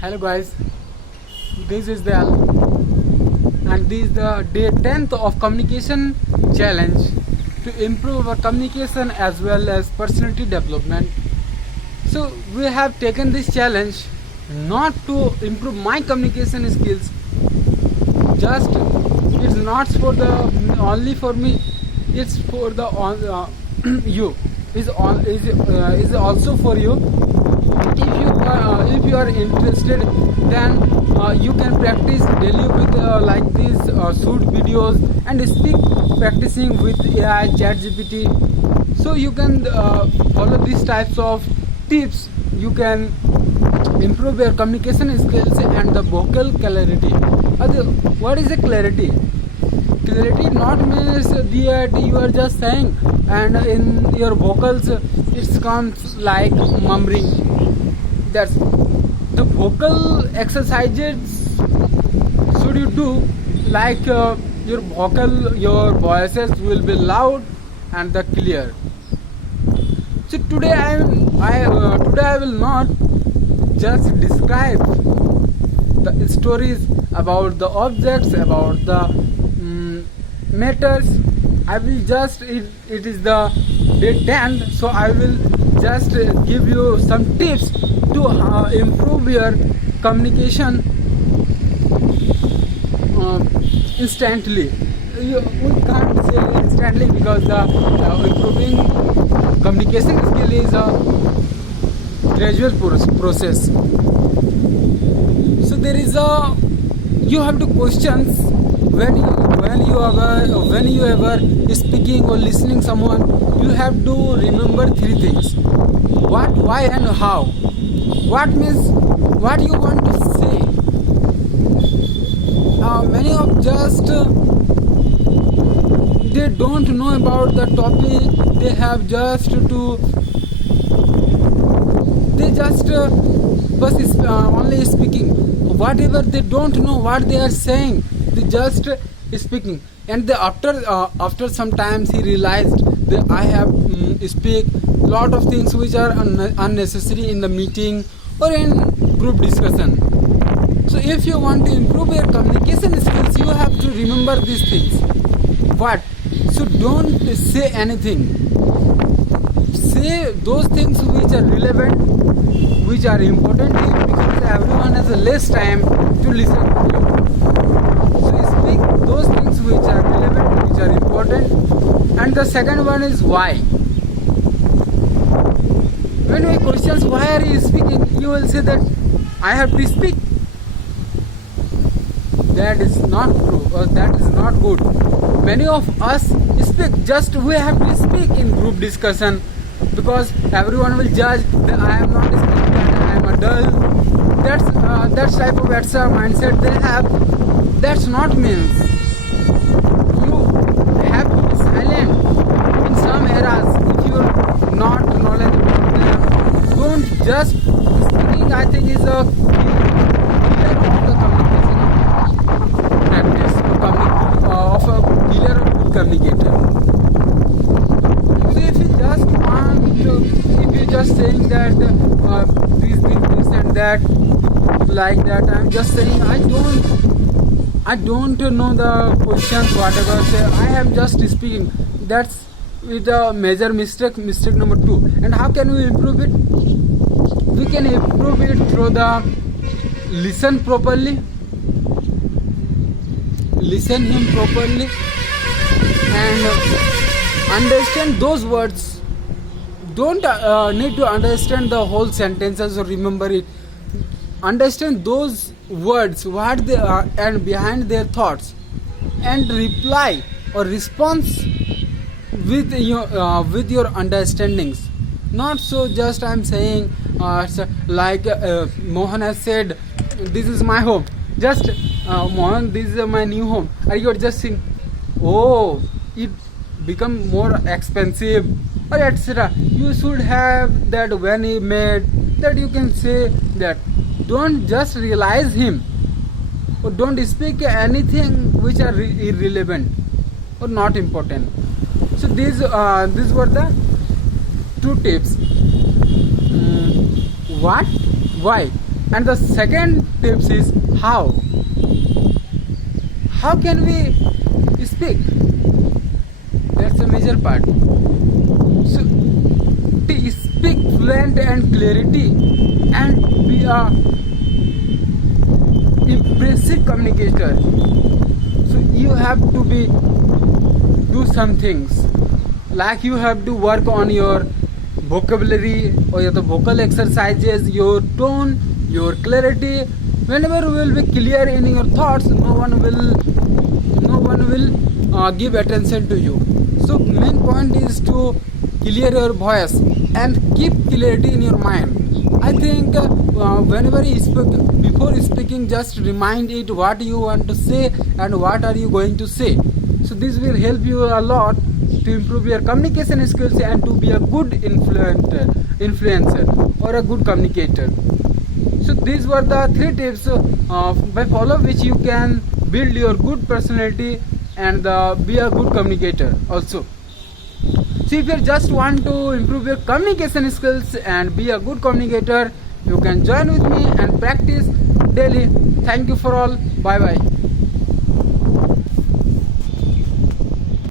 Hello guys, this is Dal and this is the day 10th of communication challenge to improve our communication as well as personality development. So we have taken this challenge not to improve my communication skills, just it's not for the only for me, it's for the you is also for you. If you are interested, then you can practice daily with like these shoot videos and speak practicing with AI ChatGPT. So you can follow these types of tips. You can improve your communication skills and the vocal clarity. What is the clarity? Clarity not means that you are just saying and in your vocals it comes like murmuring. That's the vocal exercises should you do, like your voices will be loud and the clear. So today I will not just describe the stories about the objects, about the matters. I will just it is the day 10, so I will just give you some tips to improve your communication instantly. We can't say instantly because the improving communication skill is a gradual process. So there is a you have to questions when you ever speaking or listening someone, you have to remember three things: what, why, and how. What means what you want to say. Many of just they don't know about the topic. They have just to they just only speaking. Whatever they don't know what they are saying, they just speaking. And after some times he realized that I have speak lot of things which are unnecessary in the meeting or in group discussion. So if you want to improve your communication skills, you have to remember these things. What? So don't say anything. Say those things which are relevant, which are important to you, because everyone has a less time to listen to you. So speak those things which are relevant, which are important. And the second one is why. When we questions why are you speaking, you will say that I have to speak. That is not true, or that is not good. Many of us speak, just we have to speak in group discussion because everyone will judge that I am not speaking, that I am a dull. That's type of mindset they have. That's not means. You have to be silent in some areas if you are not knowledgeable of them. Don't just speaking. I think is a pillar of the communication practice of a pillar of good communicator. So if you just want to, if you just saying that this and that like that, I'm just saying I don't know the questions whatever say. I am just speaking. That's with a major mistake number 2. And how can we improve it? We can improve it through the listen properly, listen him properly, and understand those words. Don't need to understand the whole sentences or remember it. Understand those words, what they are, and behind their thoughts, and reply or response with your understandings. Not so just I'm saying like Mohan has said, this is my home. Just Mohan, this is my new home. Are you just saying, oh, it become more expensive or etc. You should have that when he made that. You can say that. Don't just realize him, or don't speak anything which are irrelevant or not important. So these were the 2 tips. What, why, And the second tips is how can we speak? That's a major part. So to speak fluent and clarity and be a impressive communicator, so you have to do some things, like you have to work on your vocabulary or your vocal exercises, your tone, your clarity. Whenever you will be clear in your thoughts, no one will give attention to you. So main point is to clear your voice and keep clarity in your mind. I think whenever you speak, before speaking, just remind it what you want to say and what are you going to say. So this will help you a lot to improve your communication skills and to be a good influencer or a good communicator. So these were the 3 tips by follow which you can build your good personality and be a good communicator also. So if you just want to improve your communication skills and be a good communicator, you can join with me and practice daily. Thank you for all. Bye bye.